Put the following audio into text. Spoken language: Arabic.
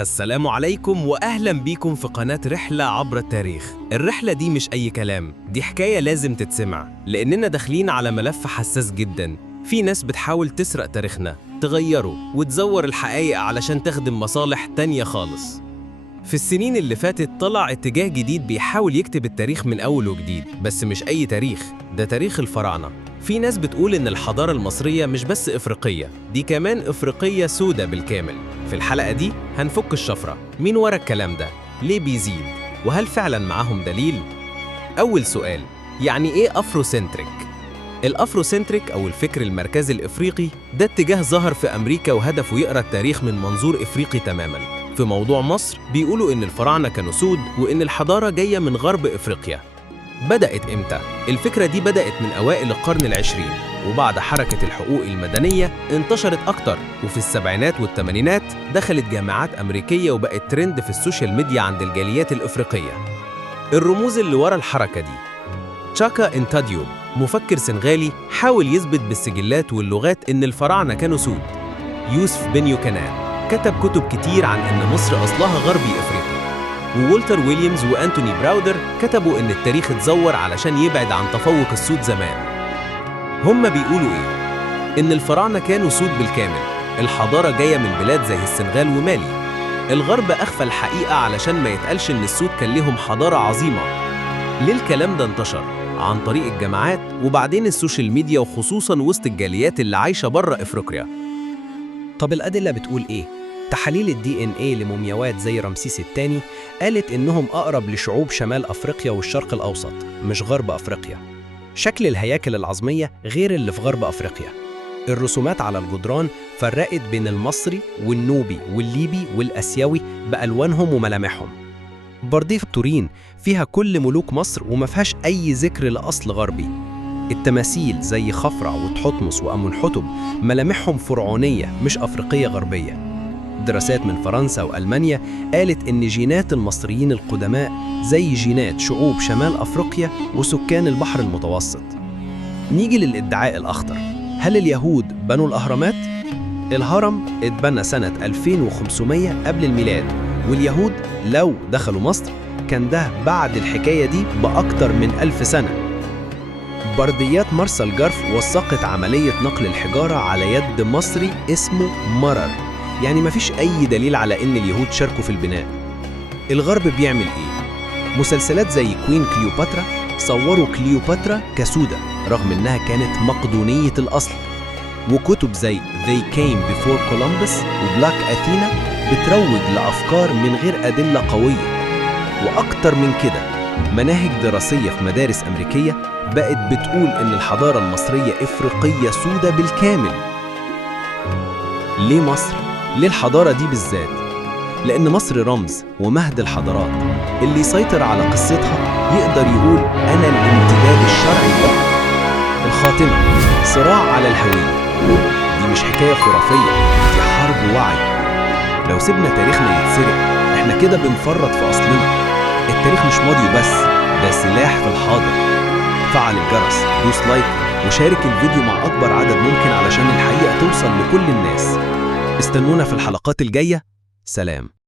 السلام عليكم وأهلا بيكم في قناة رحلة عبر التاريخ. الرحلة دي مش أي كلام، دي حكاية لازم تتسمع، لأننا داخلين على ملف حساس جدا. في ناس بتحاول تسرق تاريخنا، تغيره وتزور الحقائق علشان تخدم مصالح تانية خالص. في السنين اللي فاتت طلع اتجاه جديد بيحاول يكتب التاريخ من أول وجديد، بس مش أي تاريخ، ده تاريخ الفراعنة. في ناس بتقول إن الحضارة المصرية مش بس إفريقية، دي كمان إفريقية سودة بالكامل. في الحلقة دي هنفك الشفرة، مين ورا الكلام ده؟ ليه بيزيد؟ وهل فعلاً معاهم دليل؟ أول سؤال، يعني إيه أفروسنتريك؟ الأفروسنتريك أو الفكر المركزي الإفريقي ده اتجاه ظهر في أمريكا وهدفه يقرأ التاريخ من منظور إفريقي تماماً. في موضوع مصر بيقولوا إن الفراعنة كانوا سود وإن الحضارة جاية من غرب إفريقيا. بدأت إمتى؟ الفكرة دي بدأت من أوائل القرن العشرين، وبعد حركة الحقوق المدنية انتشرت أكتر، وفي السبعينات والثمانينات دخلت جامعات أمريكية وبقت ترند في السوشيال ميديا عند الجاليات الإفريقية. الرموز اللي ورا الحركة دي: تشاكا انتاديوب، مفكر سنغالي حاول يثبت بالسجلات واللغات إن الفراعنة كانوا سود. يوسف بن يوكنان كتب كتب كتير عن إن مصر أصلها غربي إفريقي. وولتر ويليامز وأنتوني براودر كتبوا إن التاريخ اتزور علشان يبعد عن تفوق السود زمان. هم بيقولوا إيه؟ إن الفراعنة كانوا سود بالكامل، الحضارة جاية من بلاد زي السنغال ومالي. الغرب أخفى الحقيقة علشان ما يتقالش إن السود كان ليهم حضارة عظيمة. ليه الكلام ده انتشر؟ عن طريق الجامعات وبعدين السوشيال ميديا، وخصوصاً وسط الجاليات اللي عايشة بره إفريقيا. طب الأدلة بتقول إيه؟ تحاليل الDNA لمومياوات زي رمسيس الثاني قالت إنهم أقرب لشعوب شمال أفريقيا والشرق الأوسط، مش غرب أفريقيا. شكل الهياكل العظمية غير اللي في غرب أفريقيا. الرسومات على الجدران فرقت بين المصري والنوبي والليبي والأسيوي بألوانهم وملامحهم. برديف تورين فيها كل ملوك مصر وما فيهاش أي ذكر لأصل غربي. التماثيل زي خفرع وتحتمس وأمونحتب ملامحهم فرعونية مش أفريقية غربية. دراسات من فرنسا وألمانيا قالت إن جينات المصريين القدماء زي جينات شعوب شمال أفريقيا وسكان البحر المتوسط. نيجي للإدعاء الأخطر، هل اليهود بنوا الأهرامات؟ الهرم اتبنى سنة 2500 قبل الميلاد، واليهود لو دخلوا مصر كان ده بعد الحكاية دي بأكتر من 1000 سنة. برديات مرسى الجرف وثقت عملية نقل الحجارة على يد مصري اسمه مرر، يعني مفيش أي دليل على إن اليهود شاركوا في البناء. الغرب بيعمل إيه؟ مسلسلات زي كوين كليوباترا صوروا كليوباترا كسودة رغم إنها كانت مقدونية الأصل. وكتب زي They Came Before Columbus وبلاك أثينا بتروج لأفكار من غير أدلة قوية. وأكتر من كده، مناهج دراسية في مدارس أمريكية بقت بتقول إن الحضارة المصرية إفريقية سودة بالكامل. ليه مصر؟ ليه الحضارة دي بالذات؟ لأن مصر رمز ومهد الحضارات، اللي يسيطر على قصتها يقدر يقول أنا الامتداد الشرعي لها. الخاتمة صراع على الهوية، دي مش حكاية خرافية، دي حرب وعي. لو سيبنا تاريخنا يتسرق احنا كده بنفرط في أصلنا. التاريخ مش ماضي بس، ده سلاح في الحاضر. فعل الجرس، دوس لايك وشارك الفيديو مع أكبر عدد ممكن علشان الحقيقة توصل لكل الناس. استنونا في الحلقات الجاية. سلام.